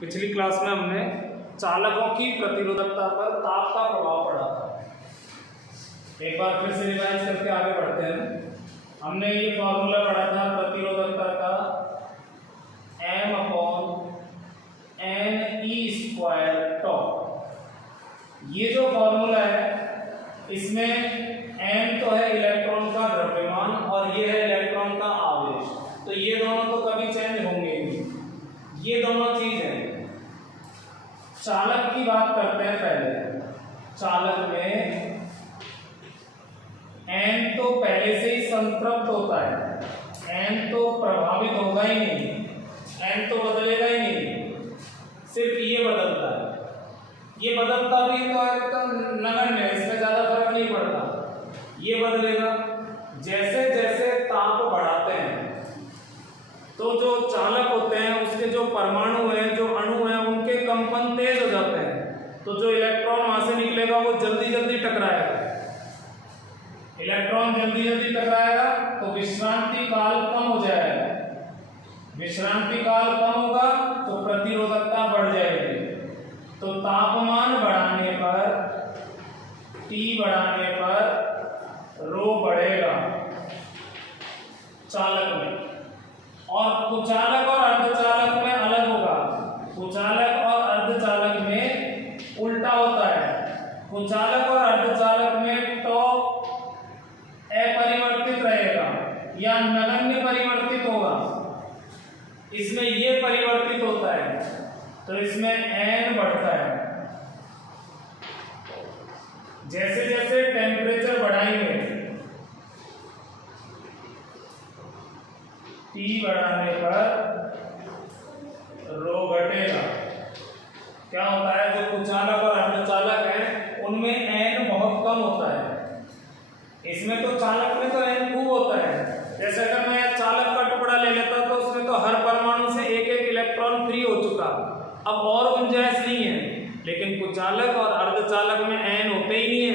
पिछली क्लास में हमने चालकों की प्रतिरोधकता पर ताप का प्रभाव पढ़ा था। एक बार फिर से रिवाइज करके आगे बढ़ते हैं। हमने ये फॉर्मूला पढ़ा था प्रतिरोधकता का, m/n/e²τ। ये जो फॉर्मूला है इसमें m तो है इलेक्ट्रॉन का द्रव्यमान और ये है इलेक्ट्रॉन का आवेश, तो ये दोनों तो कभी चेंज होंगे नहीं, ये दोनों चीज है। चालक की बात करते हैं पहले। चालक में n तो पहले से ही संतृप्त होता है, n तो प्रभावित होगा ही नहीं, n तो बदलेगा ही नहीं, सिर्फ ये बदलता है। ये बदलता भी तो है तो नगण्य है, इसमें ज्यादा फर्क नहीं पड़ता। ये बदलेगा जैसे जैसे ताप बढ़ाते हैं तो जो चालक होते हैं उसके जो परमाणु हैं, जो अणु हैं, उनके कंपन तेज हो जाते हैं, तो जो इलेक्ट्रॉन वहां से निकलेगा वो जल्दी जल्दी टकराएगा। इलेक्ट्रॉन जल्दी जल्दी टकराएगा तो विश्रांति काल कम हो जाएगा। विश्रांति काल कम होगा तो प्रतिरोधकता बढ़ जाएगी। तो तापमान बढ़ाने पर, T बढ़ाने पर रो बढ़ेगा चालक में, और कुचालक और अर्धचालक में अलग होगा। कुचालक और अर्धचालक में उल्टा होता है। कुचालक और अर्धचालक में तो अपरिवर्तित रहेगा या नगण्य परिवर्तित होगा, इसमें ये परिवर्तित होता है, तो इसमें n बढ़ता है। जैसे जैसे टेम्परेचर बढ़ाएंगे, T बढ़ाने पर रो घटेगा। क्या होता है, जो कुचालक और अर्धचालक है उनमें n बहुत कम होता है, इसमें तो चालक में तो n खूब होता है। जैसे अगर मैं चालक का टुकड़ा ले लेता तो उसमें तो हर परमाणु से एक एक इलेक्ट्रॉन फ्री हो चुका, अब और गुंजाइश नहीं है। लेकिन कुचालक और अर्धचालक में n होते ही नहीं है,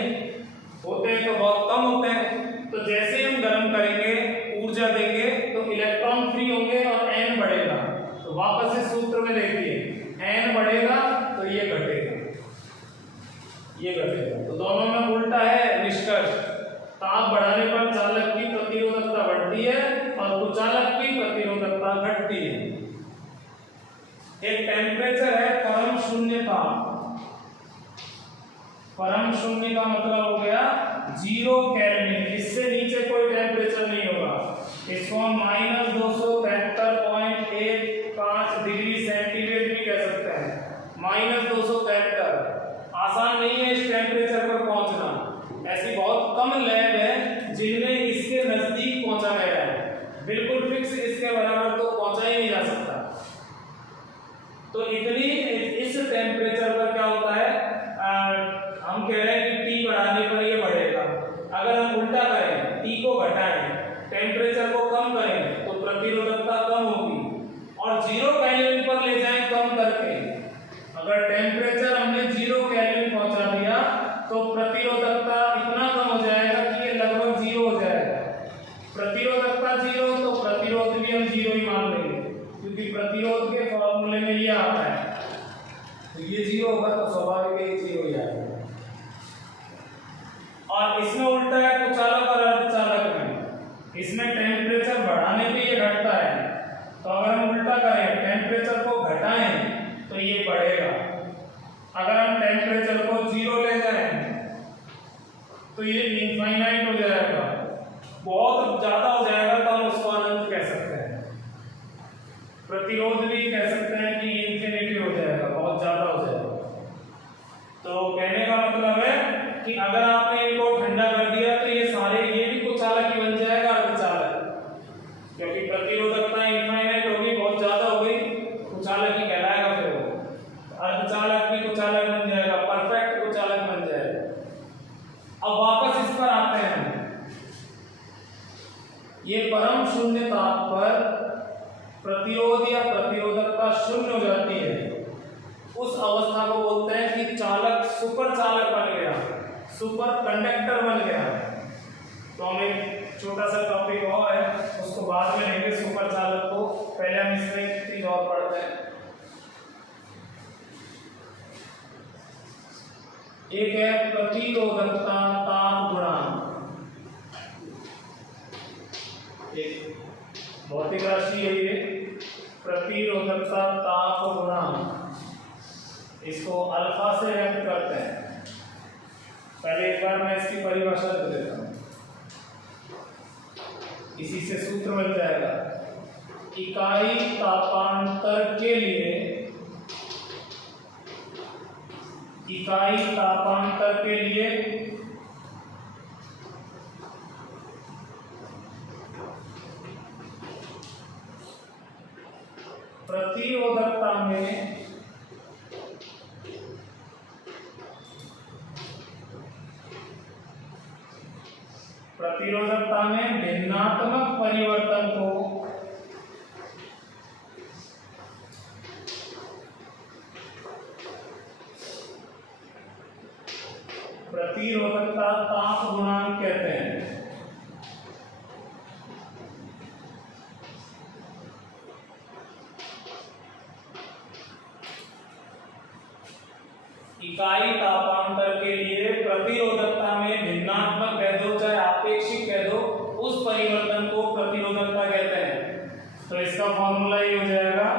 होते हैं तो बहुत कम होते हैं। तो जैसे हम गर्म करेंगे, ऊर्जा देंगे तो इलेक्ट्रॉन फ्री होंगे और n बढ़ेगा। तो वापस इस सूत्र में देखिए, n बढ़ेगा तो ये घटेगा, ये घटेगा, तो दोनों में उल्टा है निष्कर्ष। ताप बढ़ाने पर चालक की प्रतिरोधकता बढ़ती है और कुचालक की प्रतिरोधकता घटती है। एक टेम्परेचर है परम शून्य ताप। परम शून्य का मतलब हो गया 0 केल्विन, इससे नीचे कोई टेम्परेचर नहीं होगा। इसको हम -273.15 डिग्री सेंटीग्रेड भी कह सकते हैं। -273 आसान नहीं है इस टेम्परेचर पर पहुंचना। ऐसी बहुत कम लैब है जिनमें इसके नजदीक पहुंचा गया है, बिल्कुल फिक्स इसके बराबर तो पहुंचा ही नहीं जा सकता। तो इतनी इस टेम्परेचर पर क्या होता है, हम कह रहे हैं कि T बढ़ाने पर ये बढ़ेगा। अगर हम उल्टा करें, T को घटाएं, टेम्परेचर को कम करें, तो प्रतिरोधकता कम होगी, और 0 केल्विन पर ले जाएं कम करके। अगर टेम्परेचर हमने 0 केल्विन पहुंचा दिया तो प्रतिरोधकता इतना कम हो जाएगा कि ये लगभग 0 हो जाएगा। प्रतिरोधकता 0 तो प्रतिरोध भी हम 0 ही मान लेंगे, क्योंकि प्रतिरोध के फॉर्मूले में ये आता है, तो ये 0 होगा तो स्वाभाविक है ये 0 हो जाएगा। और इसमें उल्टा है कुचालक और अर्धचालक में, इसमें टेम्परेचर बढ़ाने पे ये घटता है। तो अगर हम उल्टा करें, टेम्परेचर को घटाएं तो ये बढ़ेगा। अगर हम टेम्परेचर को 0 ले जाएं तो ये इनफाइनाइट हो जाएगा, बहुत ज्यादा हो जाएगा, तो हम उसको अनंत कह सकते हैं। प्रतिरोध भी कह सकते हैं कि इन्फिनिटी हो जाएगा, बहुत ज्यादा हो जाएगा। तो कहने का मतलब है कि अगर आपने इनको ठंडा कर दिया तो ये सारे, ये भी कुचालक ही बन जाएगा, अर्धचालक, क्योंकि प्रतिरोधकता इनफाइनाइट होगी, बहुत ज्यादा हो गई, कुचालक ही कहलाएगा। फिर वो अर्धचालक भी कुचालक बन जाएगा, परफेक्ट कुचालक बन जाएगा। अब वापस इस पर आते हैं। ये परम शून्य ताप पर प्रतिरोध या प्रतिरोधकता शून्य हो जाती है, उस अवस्था को बोलते हैं कि चालक सुपर चालक बन गया, सुपर कंडक्टर बन गया। तो हम एक छोटा सा टॉपिक और है, उसको बाद में लेंगे सुपर चालक को, पहले हम इसमें एक चीज और पढ़ते हैं। एक है प्रतिरोधकता ताप गुणांक, एक भौतिक राशि है ये प्रतिरोधकता ताप गुणांक, इसको अल्फा से व्यक्त करते हैं। पहले एक बार मैं इसकी परिभाषा दे देता हूं, इसी से सूत्र मिल जाएगा। इकाई तापांतर के लिए, इकाई तापांतर के लिए प्रतिरोधकता में भिन्नात्मक परिवर्तन को प्रतिरोधकता ताप गुणांक कहते हैं। इकाई तापांतर के लिए प्रतिरोधकता में भिन्नात्मक कह दो चाहे आपेक्षिक कह दो, उस परिवर्तन को प्रतिरोधकता कहते हैं। तो इसका फॉर्मूला ये हो जाएगा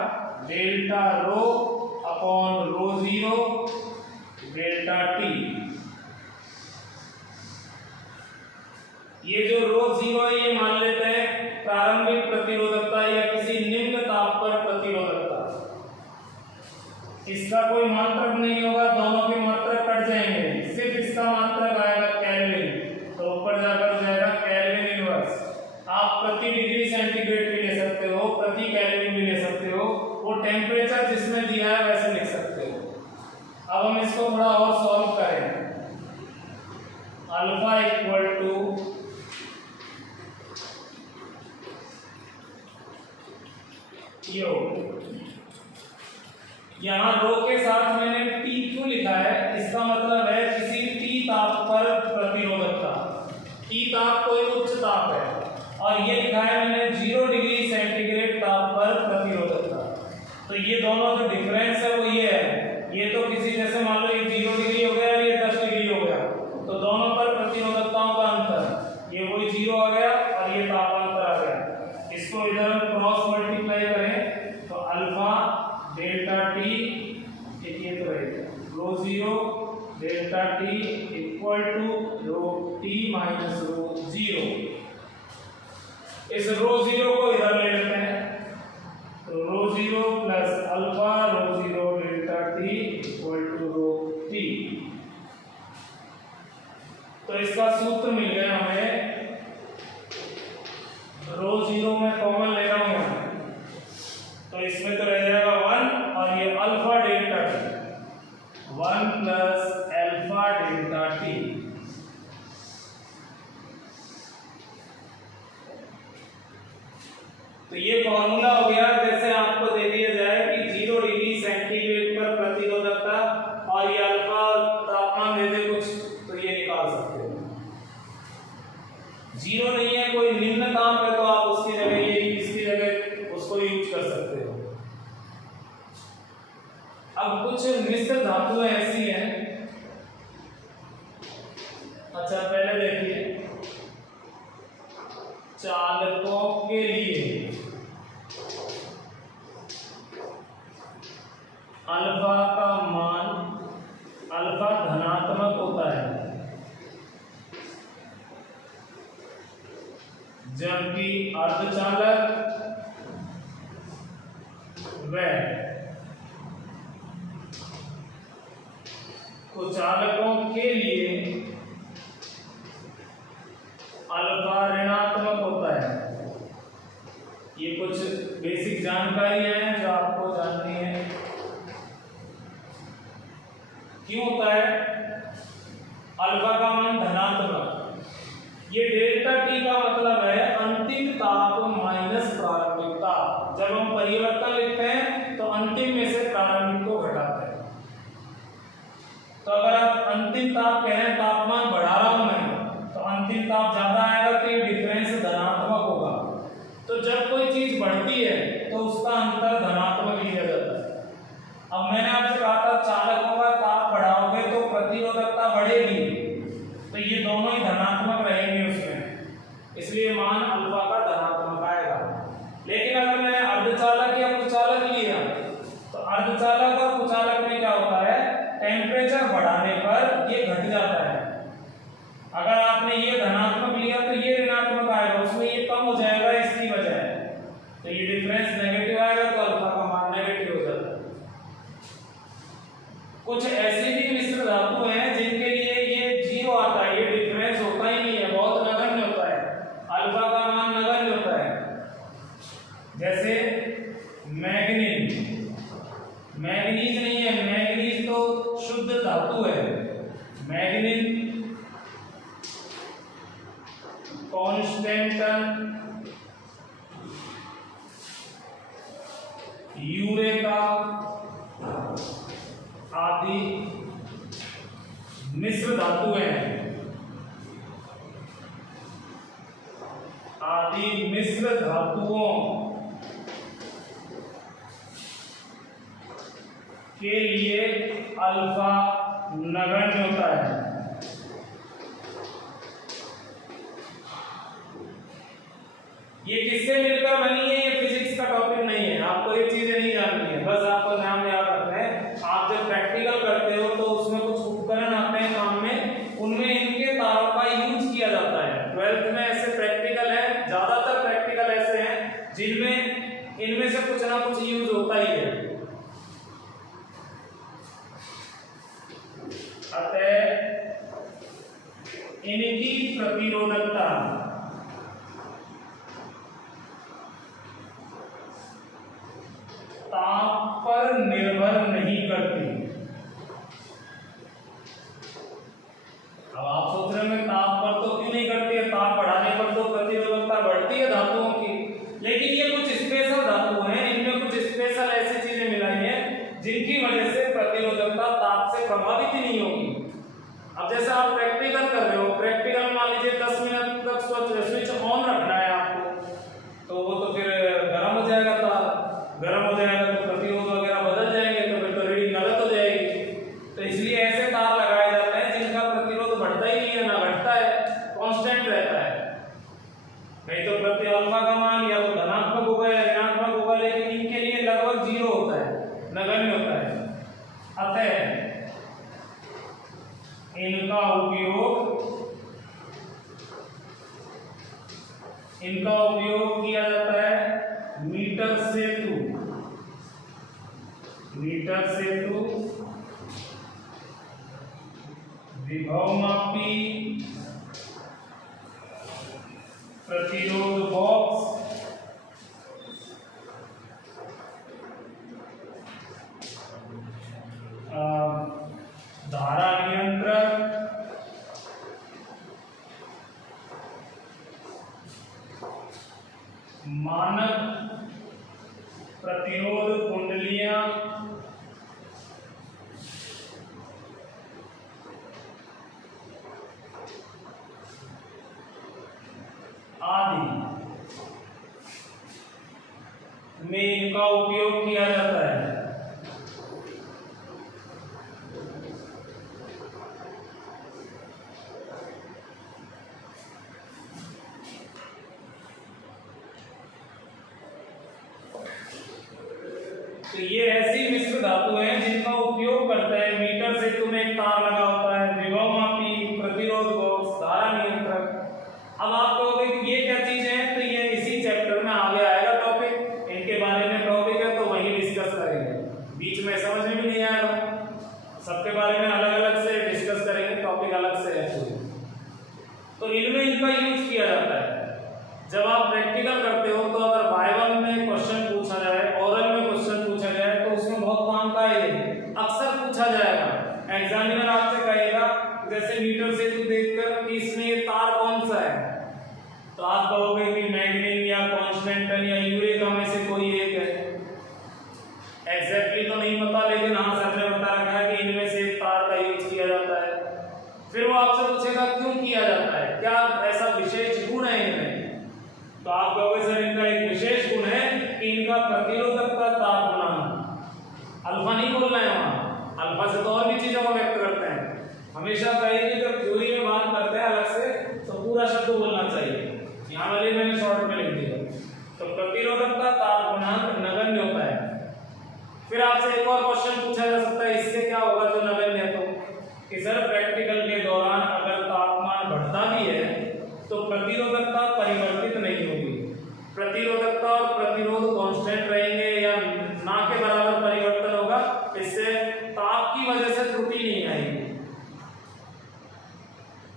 delta rho upon rho zero delta T. ये जो रो जीरो है ये मान लेते हैं प्रारंभिक प्रतिरोधकता या किसी निम्न ताप पर प्रतिरोधकता। इसका कोई मात्रक नहीं होगा, दोनों के मात्रक कट जाएंगे, सिर्फ इसका मात्रक आएगा केल्विन, तो ऊपर जाकर जाएगा केल्विन इनवर्स। आप प्रति डिग्री सेंटीग्रेड भी ले सकते हो, प्रति केल्विन भी ले सकते हो, वो टेम्परेचर जिसमें दिया है वैसे लिख सकते हो। अब हम इसको थोड़ा और सॉल्व करें। अल्फा इक्वल टू यो, यहाँ रो के साथ मैंने T क्यों लिखा है, इसका मतलब है किसी T ताप पर प्रतिरोधकता। T ताप कोई उच्च ताप है और ये लिखा है मैंने 0 डिग्री सेंटीग्रेड ताप पर प्रतिरोधकता। तो ये दोनों जो डिफरेंस है वो ये है, ये तो किसी जैसे मान लो ये 0 डिग्री हो गया और ये 10 डिग्री हो गया, तो दोनों पर प्रतिरोधकताओं का अंतर, ये वही 0 आ गया और ये तापांतर आ गया। इसको इधर हम क्रॉस मल्टीप्लाई करें तो अल्फा डेल्टा टी ये तो रहेगा rho zero delta t equal to rho t minus rho zero. इस रो जीरो को इधर ले लेते हैं, तो rho zero plus alpha rho zero delta t equal to rho t. तो इसका सूत्र मिल गया हमें, रो जीरो में कॉमन ले रहा हूं तो इसमें तो रह जाएगा 1 और ये alpha delta T, 1 plus alpha delta T. तो ये फॉर्मूला हो गया, जैसे आपको दे दिया जाए कि 0 डिग्री सेंटीग्रेड पर प्रतिरोधकता और ये अल्फा तापमान दे दे कुछ, तो ये निकाल सकते हो। 0 नहीं है, कोई निम्न ताप है तो आप उसकी जगह ये इसकी जगह उसको यूज कर सकते हो। अब कुछ मिश्र धातुएं ऐसी हैं, अच्छा पहले देखिए, चालकों के लिए अल्फा का मान, अल्फा धनात्मक होता है जबकि अर्धचालक व चालकों के लिए अल्फा ऋणात्मक होता है। ये कुछ बेसिक जानकारी है जो आपको जाननी है। क्यों होता है अल्फा का मान धनात्मक? ये डेल्टा टी का मतलब है अंतिम ताप माइनस प्रारंभिक ताप। जब हम परिवर्तन लिखते हैं तो अंतिम में से प्रारंभिक को घटाते हैं। तो अगर आप अंतिम ताप कह रहे हैं, तापमान बढ़ा रहा हूं मैं, तो अंतिम ताप ज्यादा आएगा तो ये डिफरेंस धनात्मक होगा। तो जब कोई चीज बढ़ती है तो उसका अंतर धनात्मक लिया जाता है। अब मैंने आपसे कहा था चालकों का ताप बढ़ाओगे तो प्रतिरोध प्रतिरोधकता बढ़ेगी तो ये दोनों ही धनात्मक रहेंगे उसमें, इसलिए मान अल्फा का धनात्मक आएगा। लेकिन अगर मैंने अर्धचालक या कुचालक लिया तो अर्धचालक और कुचालक में क्या होता है, टेम्परेचर बढ़ाने पर ये घट जाता है। अगर आपने ये धनात्मक लिया तो ये ऋणात्मक आएगा, उसमें ये कम हो जाएगा इसकी वजह, तो ये डिफरेंस नेगेटिव आएगा तो अल्फा का मान नेगेटिव हो जाता है। कुछ ऐसी भी मिश्र धातु हैं जिनके लिए ये जीरो आता है, ये डिफरेंस होता ही नहीं है, बहुत नगण्य होता है, अल्फा का मान नगण्य होता है। जैसे मैग्नीज, मैग्नीज नहीं है, मैग्नीज तो शुद्ध धातु है, मैग्नीज कांस्टेंटन, यूरेका आदि मिश्र धातुएं हैं, आदि मिश्र धातुओं के लिए अल्फा नगण्य होता है। ये किससे मिलकर बनी है, ये फिजिक्स का टॉपिक नहीं है, आपको ये चीजें नहीं जाननी है, बस आपको नाम याद रखना है। आप जब प्रैक्टिकल करते हो तो उसमें कुछ उपकरण आते हैं काम में, उनमें इनके तारों का यूज किया जाता है। 12th में ऐसे प्रैक्टिकल है, ज्यादातर प्रैक्टिकल ऐसे हैं जिनमें इनमें से कुछ ना कुछ यूज होता ही है। अतः इनकी प्रतिरोधकता ताप पर निर्भर नहीं करती। अब आप सोच रहे हैं ताप पर तो क्यों नहीं करती है, ताप बढ़ाने पर तो प्रतिरोधकता बढ़ती है धातुओं की, लेकिन ये कुछ स्पेशल धातु हैं, इनमें कुछ स्पेशल ऐसी चीजें मिलाई हैं जिनकी वजह से प्रतिरोधकता ताप से प्रभावित ही नहीं होगी। अब जैसे आप प्रैक्टिकल कर रहे हो, प्रैक्टिकल मान लीजिए 10 मिनट तक स्विच ऑन रखना है आपको, तो वो तो फिर गर्म हो जाएगा, तार गर्म हो जाएगा तो प्रतिरोध वगैरह बदल जाएंगे, तो फिर तो रीडिंग गलत हो जाएगी। तो इसलिए ऐसे तार लगाए जाते हैं जिनका प्रतिरोध बढ़ता ही नहीं है ना घटता है, कांस्टेंट रहता है। नहीं तो प्रति अल्फा का मान या तो धनात्मक होगा या ऋणात्मक होगा, लेकिन इनके लिए लगभग जीरो होता है, नगण्य होता है। अतः इनका उपयोग किया जाता है मीटर सेतु, विभवमापी, प्रतिरोध बॉक्स, धारा नियंत्रक, मानक प्रतिरोध कुंडलियां, आदि में इनका उपयोग किया जाता है। तो ये ऐसी मिश्र धातु हैं जिनका उपयोग करता है मीटर सेतु में एक तार लगा होता है, विभवमापी, प्रतिरोध बॉक्स, धारा नियंत्रक। अब आप कहोगे कि ये क्या चीजें हैं, तो ये इसी चैप्टर में आगे आएगा टॉपिक, इनके बारे में टॉपिक है तो वही डिस्कस करेंगे, बीच में समझ में भी नहीं आएगा, सबके बारे में अलग अलग से डिस्कस करेंगे, टॉपिक अलग से है। तो इनमें इनका यूज किया जाता है। जब आप प्रैक्टिकल करते हो तो अगर वाइवा में क्वेश्चन पूछा जाए, ओरल में क्वेश्चन पूछा जाए, तो उसमें बहुत काम का है, अक्सर पूछा जाएगा। एग्जामिनर आपसे कहेगा जैसे मीटर सेतु देखकर कि इसमें ये तार कौन सा है, तो आप कहोगे कि मैग्नीज या कांस्टेंटन या यूरेका में से कोई एक है। एग्जैक्टली तो नहीं पता, लेकिन हाँ सर ने बता रखा है कि इनमें से एक तार का यूज किया जाता है। फिर वो आपसे पूछेगा क्यों किया जाता है, क्या ऐसा विशेष गुण है इनमें, तो आप कहोगे सर इनका एक विशेष गुण है कि इनका प्रतिरोधकता ताप गुना, अल्फा नहीं बोलना है वहां, अल्फा से तो और भी चीजों को व्यक्त करते हैं, हमेशा कहीं भी जब थ्योरी में बात करते हैं अलग से तो पूरा शब्द बोलना चाहिए। यहाँ वाले मैंने शॉर्ट में लिख दिया। तो प्रतिरोधक का ताप गुणांक नगण्य होता है। फिर आपसे एक और क्वेश्चन पूछा जा सकता है, इससे क्या होगा जो नगण्य है, तो कि सर प्रैक्टिकल के दौरान अगर तापमान बढ़ता भी है तो प्रतिरोधकता परिवर्तित नहीं होगी। प्रतिरोधकता और प्रतिरोध कांस्टेंट रहेंगे या ना के बराबर परिवर्तन होगा, इससे ताप की वजह से त्रुटि नहीं आएगी।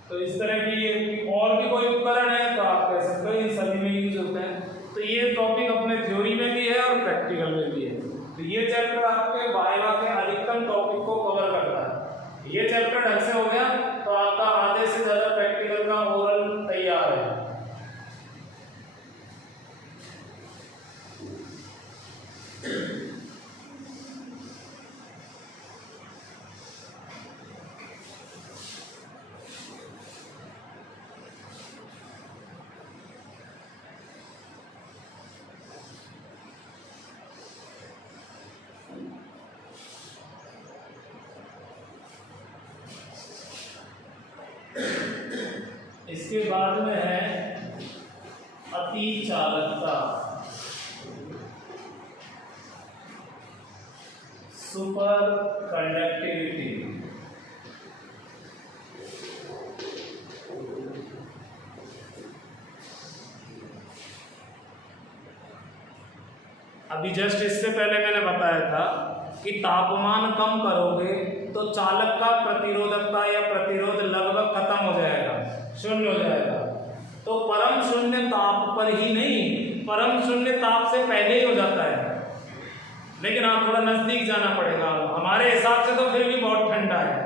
तो इस तरह की और भी कोई उपकरण है तो आप कह सकते हो इन सभी में यूज होते हैं। तो ये टॉपिक अपने थ्योरी में भी है और प्रैक्टिकल में भी है। तो ये चैप्टर आपके वाइवा के अधिकतम टॉपिक को कवर करता है। ये चैप्टर ढंग से हो गया तो आपका आधे से ज्यादा प्रैक्टिकल का ओरल तैयार है। इसके बाद में है अतिचालकता, सुपर कंडक्टिविटी। अभी जस्ट इससे पहले मैंने बताया था कि तापमान कम करोगे तो चालक का प्रतिरोधकता या प्रतिरोध लगभग खत्म हो जाएगा, शून्य हो जाएगा। तो परम शून्य ताप पर ही नहीं, परम शून्य ताप से पहले ही हो जाता है। लेकिन आप थोड़ा नजदीक जाना पड़ेगा, हमारे हिसाब से तो फिर भी बहुत ठंडा है।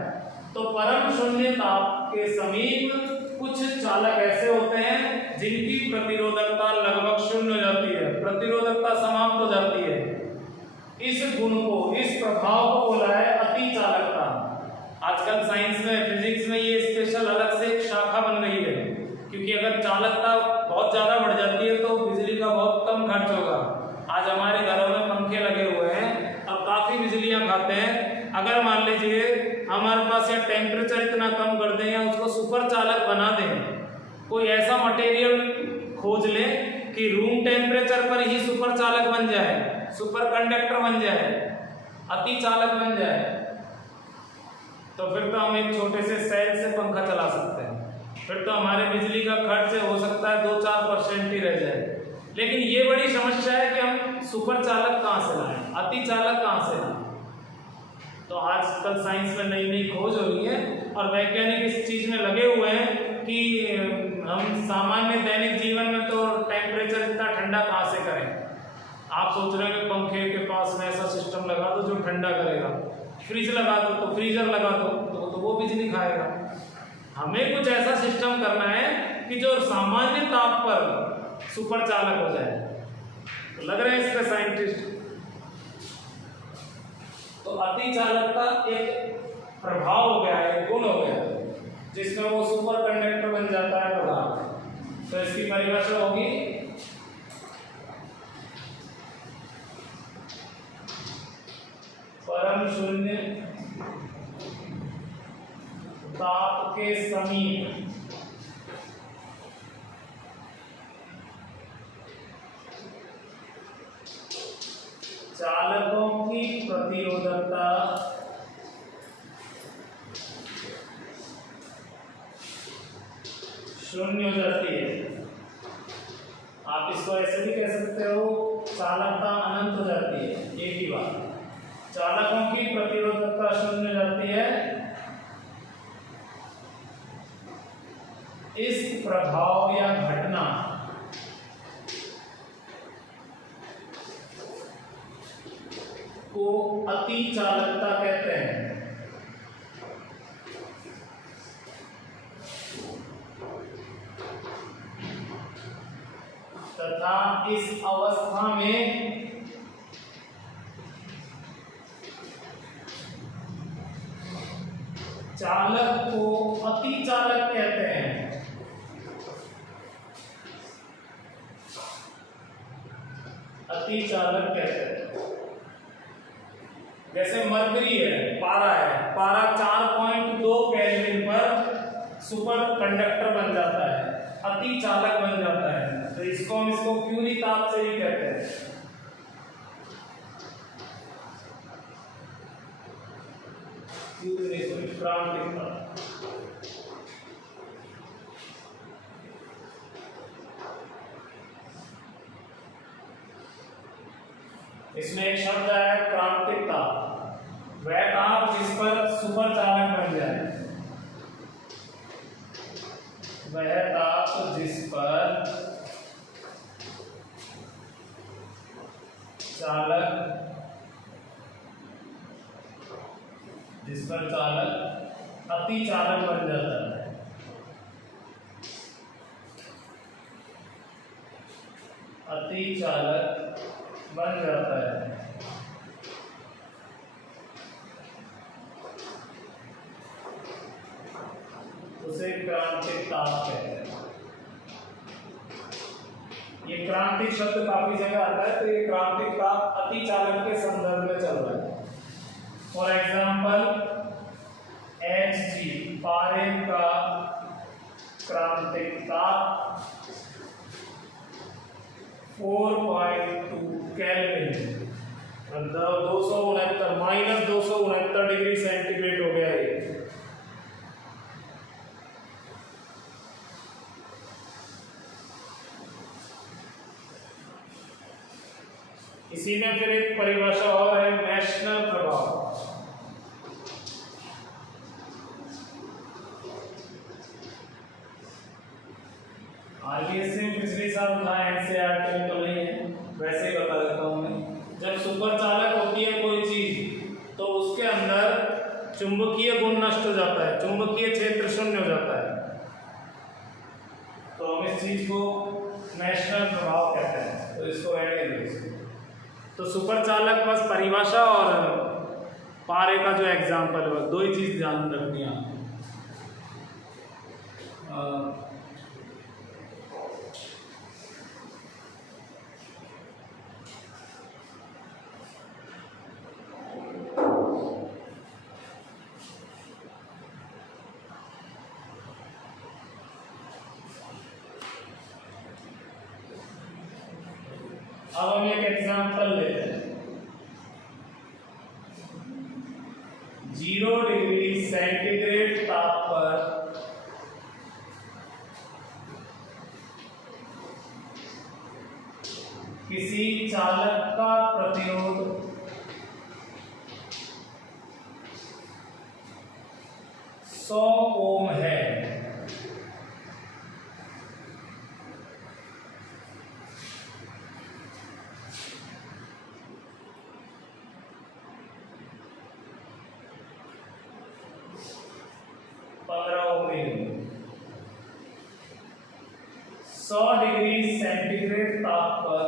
तो परम शून्य ताप के समीप कुछ चालक ऐसे होते हैं जिनकी प्रतिरोधकता लगभग शून्य हो जाती है, प्रतिरोधकता समाप्त हो जाती है। इस गुण को, इस प्रभाव को बोला है अतिचालकता। आजकल साइंस में, फिजिक्स में ये स्पेशल अलग से एक शाखा बन गई है, क्योंकि अगर चालकता बहुत ज्यादा बढ़ जाती है तो बिजली का बहुत कम खर्च होगा। आज हमारे घरों में पंखे लगे हुए हैं और काफी बिजलियां खाते हैं। अगर मान लीजिए हमारे पास ये टेम्परेचर इतना कम कर दें या उसको सुपर चालक बना दें, कोई ऐसा मटेरियल खोज ले कि रूम टेम्परेचर पर ही सुपर चालक बन जाए, सुपर कंडक्टर बन जाए, अति चालक बन जाए, तो फिर तो हम एक छोटे से सेल से पंखा चला सकते हैं। फिर तो हमारे बिजली का खर्च हो सकता है 2-4% ही रह जाए। लेकिन ये बड़ी समस्या है कि हम सुपर चालक कहाँ से लाएं, अति चालक कहाँ से लाएं। तो आजकल साइंस में नई नई खोज हो रही है और वैज्ञानिक इस चीज में लगे हुए हैं कि हम सामान्य दैनिक जीवन में तो टेम्परेचर इतना ठंडा कहाँ से करें। आप सोच रहे हैं पंखे के पास में ऐसा सिस्टम लगा दो जो ठंडा करेगा, फ्रिज लगा दो तो फ्रीजर लगा दो तो वो बिजली खाएगा। हमें कुछ ऐसा सिस्टम करना है कि जो सामान्य ताप पर सुपर चालक हो जाए। तो लग रहे हैं इस पे साइंटिस्ट। तो अति चालकता एक प्रभाव हो गया है, गुण हो गया, जिसमें वो सुपर कंडक्टर बन जाता है पदार्थ। तो इसकी परिभाषा होगी परम शून्य ताप के समीप चालकों की प्रतिरोधकता शून्य हो जाती है। आप इसको ऐसे भी कह सकते हो, चालकता अनंत हो जाती है। एक ही बात, चालकों की प्रतिरोधकता शून्य हो जाती है। इस प्रभाव या घटना को अति चालकता कहते हैं। तथा इस अवस्था में चालक को अति चालक कहते हैं। अति चालक कहते हैं। जैसे मरकरी है, पारा 4.2 केल्विन पर सुपर कंडक्टर बन जाता है, अति चालक बन जाता है। तो इसको हम क्यूरी ताप से ही कहते हैं। क्रांतिक ताप। इसमें एक शब्द है क्रांतिक ताप, वह ताप जिस पर सुपर चालक बन जाए, वह ताप जिस पर चालक अति चालक बन जाता है। अति चालक बन जाता है। उसे क्रांतिक ताप कहते हैं। ये क्रांतिक शब्द काफी जगह आता है, तो ये क्रांतिक ताप अति चालक के संदर्भ में चल रहा है। फॉर एग्जाम्पल Hg, पारे का क्रांतिक ताप 4.2 केल्विन, मतलब 269 माइनस 269 डिग्री सेंटीग्रेड हो गया है। इसी में फिर एक परिभाषा और है, नेशनल प्रभाव। आरबीएस में पिछले साल था, एनसीईआरटी में तो नहीं है, वैसे ही बता देता हूं मैं। जब सुपर चालक होती है कोई चीज, तो उसके अंदर चुंबकीय गुण नष्ट हो जाता है, चुंबकीय क्षेत्र शून्य हो जाता है। तो हम इस चीज को नेशनल प्रभाव कहते हैं, तो इसको ऐड करिए। तो सुपर चालक बस परिभाषा और पारे का जो एग्जाम्पल है, दो ही चीज ध्यान रखनी है। अब हम एक एग्जांपल लेते हैं। 0 डिग्री सेंटीग्रेड ताप पर किसी चालक का प्रतिरोध 100 ओम है। डिग्री सेंटीग्रेड ताप पर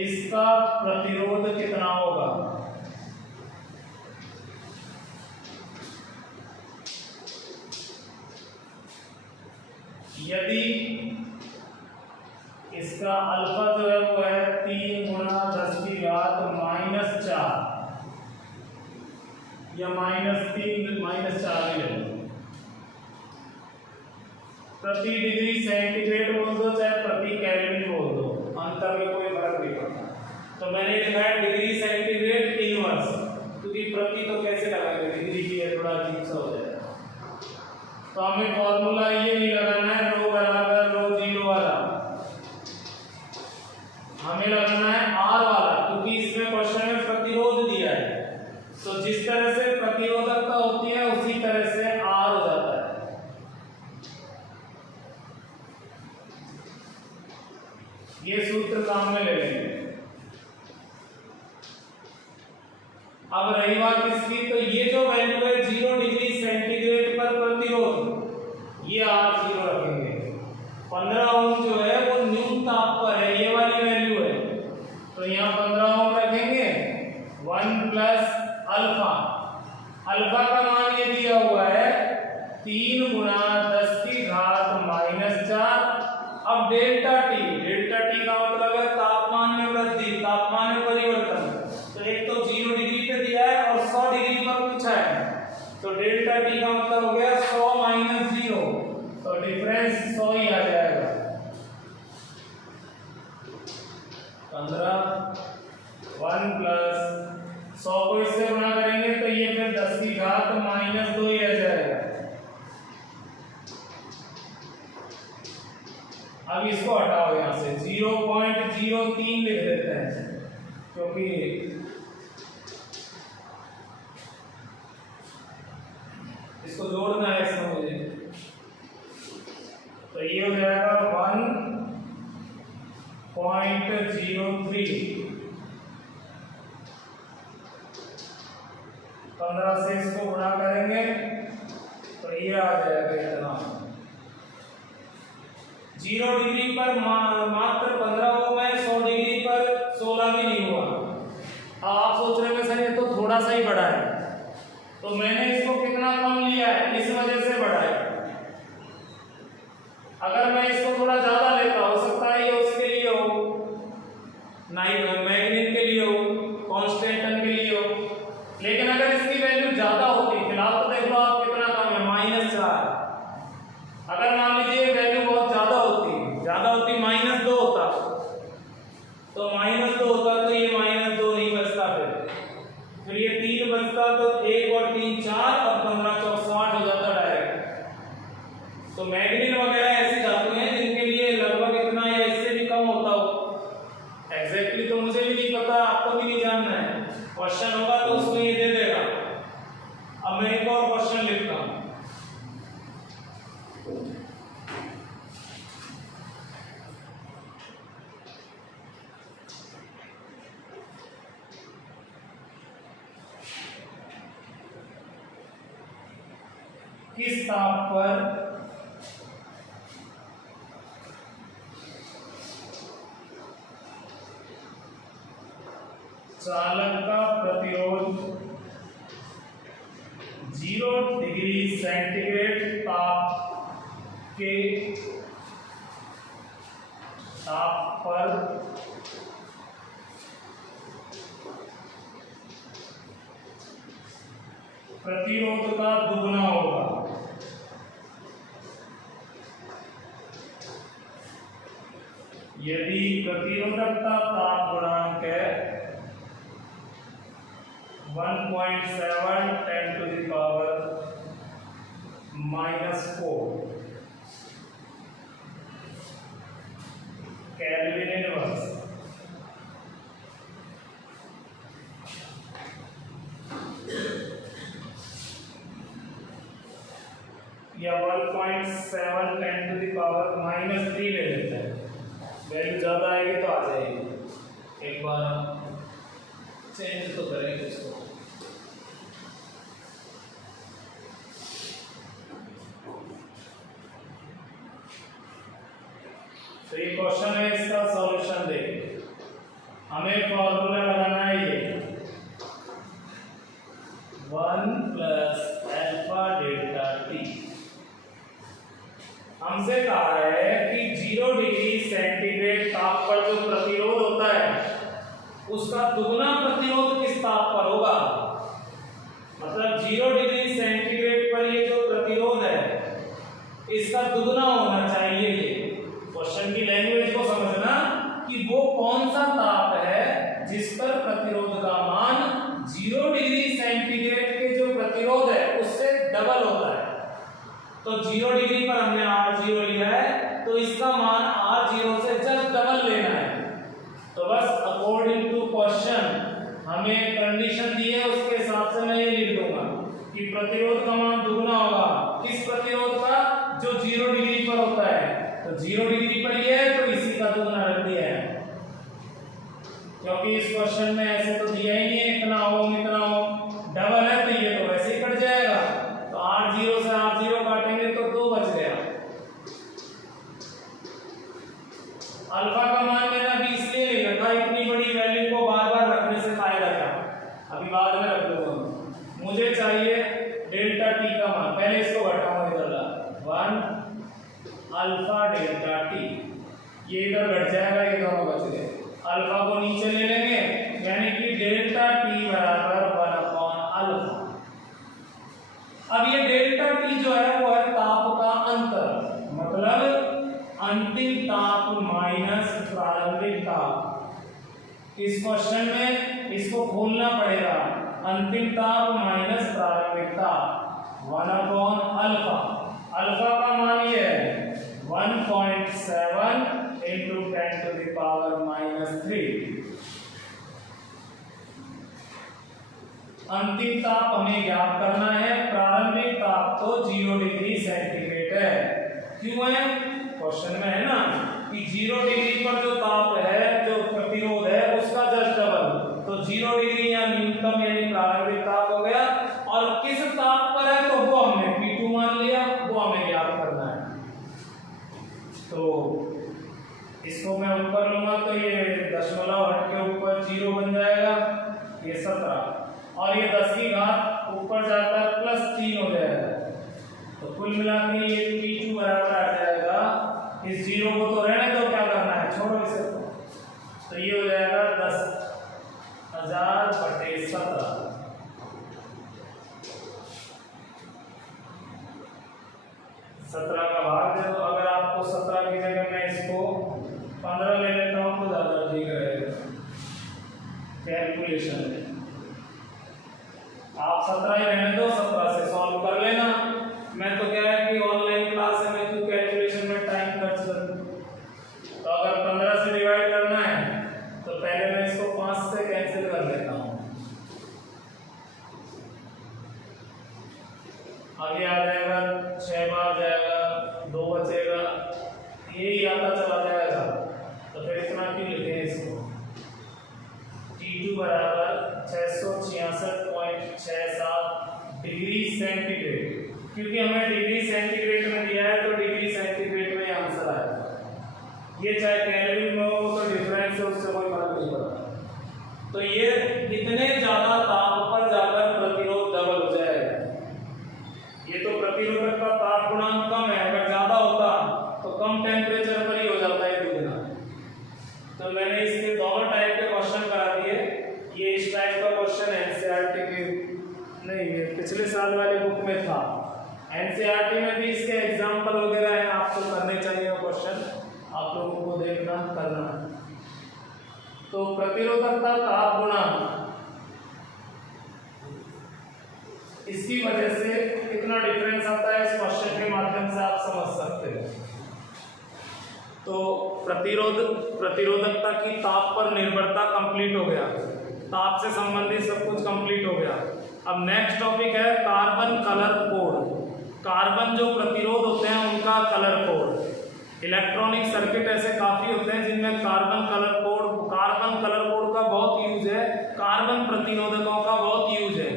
इसका प्रतिरोध कितना होगा? यदि इसका अल्फा जो है वो है 3 × 10⁻⁻⁴ या -3 -4 ले लो। प्रति डिग्री सेंटीग्रेड बोल दो चाहे प्रति केल्विन बोल दो, अंतर में कोई फर्क नहीं पड़ता। तो मैंने लिखा है डिग्री सेंटीग्रेड इनवर्स, क्योंकि प्रति तो कैसे लगाएंगे, डिग्री की है, थोड़ा अजीब सा हो जाएगा। तो हमें फॉर्मूला ये नहीं लगाना है रो बराबर रो जीरो वाला, हमें लगाना है आर वाला, क्योंकि इसमें क्वेश्चन में प्रतिरोध दिया है। तो जिस तरह से प्रतिरोधकता होती है उसी तरह से आर हो जाता है। ये सूत्र काम में ले लेंगे। अब रही बात इसकी, तो ये जो वैल्यू है 0 डिग्री सेंटीग्रेड पर प्रतिरोध, ये आप 0 रखेंगे। 15 ओम जो है वो न्यून ताप पर है, ये वाली वैल्यू है, तो यहाँ 15 ओम रखेंगे। 1 प्लस अल्फा, अल्फा का मान ये दिया हुआ है 3 × 10⁻⁻⁴। अब डेल्टा टी, डेल्टा टी का मतलब है तापमान 15 1 प्लस 100 को इससे गुणा करेंगे तो ये फिर 10 की घात -2 ही आ जाएगा। अब इसको हटाओ यहाँ से 0.03 लिख देते हैं क्योंकि इसको जोड़ना है इसमें मुझे। तो ये हो जाएगा 1.03 15 से इसको गुणा करेंगे तो ये आ जाएगा इतना। 0 डिग्री पर मात्र 15 हो गए, 100 डिग्री पर 16 भी नहीं हुआ। अब आप सोच रहे हैं सर ये तो थोड़ा सा ही बढ़ा है, तो मैंने इसको कितना कम लिया है इस वजह से बढ़ा है। अगर मैं इसको थोड़ा ज्यादा लेता हो सकता है ये उसके लिए हो, मैग्नीट के लिए हो, कांस्टेंट के लिए हो, लेकिन अगर इसकी वैल्यू ज्यादा होती, फिलहाल तो देख लो आप कितना कम है -4। अगर मान लीजिए वैल्यू बहुत ज्यादा होती -2 होता, तो -2 होता तो ये -2 नहीं बचता, फिर ये 3 बचता तो 1 और 3 4 और 15 चौक 60 हो जाता डायरेक्ट। तो मैग्नीट वगैरह ऐसी धातु हैं जिनके लिए लगभग इतना या इससे भी कम होता हो। एग्जैक्टली तो मुझे भी नहीं पता, आपको भी नहीं जानना है, क्वेश्चन होगा तो उसमें ये दे देगा। अब मैं एक और क्वेश्चन लिखता हूं। किस ताप पर चालक का प्रतिरोध 0 डिग्री सेंटीग्रेड ताप पर प्रतिरोध का दुगना होगा। यदि प्रतिरोधकता ताप गुणांक है 1.7 10⁻⁻⁴ केल्विन इनवर्स, या 1.7 10⁻³ ले लेते हैं, वैल्यू ज्यादा आएगी तो आ जाएगी। एक बार चेंज तो करेंगे इसको। तो ये क्वेश्चन है, इसका सॉल्यूशन देखिए। हमें फॉर्मूला लगाना है ये 1 + α∆t। हमसे कहा है कि 0 डिग्री सेंटीग्रेड ताप पर जो प्रतिरोध होता है उसका दुगना प्रतिरोध किस ताप पर होगा। मतलब 0 डिग्री सेंटीग्रेड पर ये जो प्रतिरोध है इसका दुगना होना चाहिए। ये क्वेश्चन की लैंग्वेज को समझना कि वो कौन सा ताप है जिस पर प्रतिरोध का मान 0 डिग्री सेंटीग्रेड के जो प्रतिरोध है उससे डबल होता है। तो 0 डिग्री पर हमने R0 लिया है, तो इसका मान R0 से जस्ट डबल लेना है। तो बस अकॉर्डिंग टू क्वेश्चन हमें कंडीशन दी है, उसके हिसाब से मैं ये लिख दूंगा कि प्रतिरोध का मान दुगना होगा। किस प्रतिरोध का? जो 0 डिग्री पर होता है। तो 0 डिग्री पर ये है तो इसी का दुगना रख दिया है, क्योंकि इस क्वेश्चन में ऐसे तो दिया ही नहीं है इतना ओम इतना ओम, डबल है तो ये तो वैसे ही कट जाएगा। तो R0 से R0 काटेंगे तो 2 बच गया। अल्फा का मान मैंने अभी इसलिए नहीं रखा, इतनी बड़ी वैल्यू को बार बार रखने से फायदा क्या, अभी बाद में रख लूंगा। मुझे चाहिए डेल्टा टी का मान, पहले इसको घटाऊंगा इधर 1 अल्फा डेल्टा टी, ये इधर घट जाएगा, ये दोनों बच गए। अल्फा को नीचे ले लेंगे, यानी कि डेल्टा टी बराबर 1/अल्फा। अब ये डेल्टा टी जो है वो है ताप का अंतर, मतलब अंतिम ताप माइनस प्रारंभिक ताप। इस क्वेश्चन में इसको खोलना पड़ेगा, अंतिम ताप माइनस प्रारंभिक ताप 1/अल्फा। अल्फा का मान ये है 1.7 × 10⁻³ अंतिम ताप हमें ज्ञात करना है। प्रारंभिक ताप तो 0 डिग्री सेंटीग्रेड है। क्यों है? क्वेश्चन में है ना कि 0 डिग्री पर जो ताप है, जो प्रतिरोध है, उसका जस्ट डबल, तो 0 डिग्री या न्यूनतम यानी प्रारंभिक ताप हो गया। और किस ताप पर है तो वो हमने P2 मान लिया, वो हमें ज्ञात करना है। तो इसको मैं ऊपर लूंगा तो ये दशमलव हट के ऊपर 0 बन जाएगा, ये 17, और ये 10 की घात ऊपर जाता है +3 हो जाएगा। तो कुल मिला के ये P2 बराबर आ जाएगा, इस 0 को तो रहने दो, क्या करना है छोड़ो इसे। तो ये हो जाएगा 10,000/17। सत्रह का भाग दे दो। अगर आपको 17 की जगह मैं इसको 15 ले लेता हूँ तो ज्यादा ठीक रहेगा कैलकुलेशन में। आप 17 ही रहने दो, 17 से सॉल्व कर लेना। मैं तो क्या है कि ऑनलाइन क्लास है, मैं क्यों कैलकुलेशन में टाइम खर्च करूं। तो अगर 15 से डिवाइड करना है तो पहले मैं इसको 5 से कैंसिल कर लेता हूं। आगे आ जाएगा 6 बार जाएगा, 2 बचेगा, यही आता चला जाएगा। तो फिर इतना क्यों लिखें इसको। T2 बराबर 666.67 डिग्री सेंटीग्रेड, क्योंकि हमें डिग्री सेंटीग्रेड में दिया है तो डिग्री सेंटीग्रेड में आंसर आएगा। ये चाहे केल्विन में हो तो डिफरेंस है, उससे कोई फर्क नहीं पड़ता। तो ये इतने ज्यादा ताप पर जाकर प्रतिरोध डबल हो जाएगा। ये तो प्रतिरोधक का ताप गुणांक कम है, अगर ज्यादा होता तो कम टेम्परेचर पर ही हो जाता है दुगना। तो मैंने इसके दोनों टाइप के क्वेश्चन करा दिए। ये इस टाइप का क्वेश्चन एनसीईआरटी के नहीं, ये पिछले साल वाले बुक में था। एनसीईआरटी में भी इसके एग्जाम्पल वगैरह हैं, आपको करने चाहिए क्वेश्चन, आप लोगों को देखना करना। तो प्रतिरोधकता ताप गुणांक, इसकी वजह से कितना डिफरेंस आता है इस क्वेश्चन के माध्यम से आप समझ सकते हो। तो प्रतिरोधकता की ताप पर निर्भरता कंप्लीट हो गया, ताप से संबंधित सब कुछ कंप्लीट हो गया। अब नेक्स्ट टॉपिक है कार्बन कलर कोड। कार्बन जो प्रतिरोध होते हैं उनका कलर कोड। इलेक्ट्रॉनिक सर्किट ऐसे काफी होते हैं जिनमें कार्बन कलर कोड का बहुत यूज है, कार्बन प्रतिरोधकों का बहुत यूज है।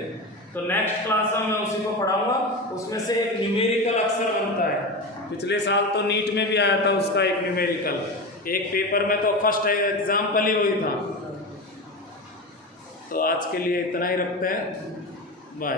तो नेक्स्ट क्लास में मैं उसी को पढ़ाऊंगा। उसमें से एक न्यूमेरिकल अक्सर बनता है, पिछले साल तो नीट में भी आया था उसका एक न्यूमेरिकल, एक पेपर में तो फर्स्ट एग्जाम्पल ही वही था। तो आज के लिए इतना ही रखते हैं, बाय।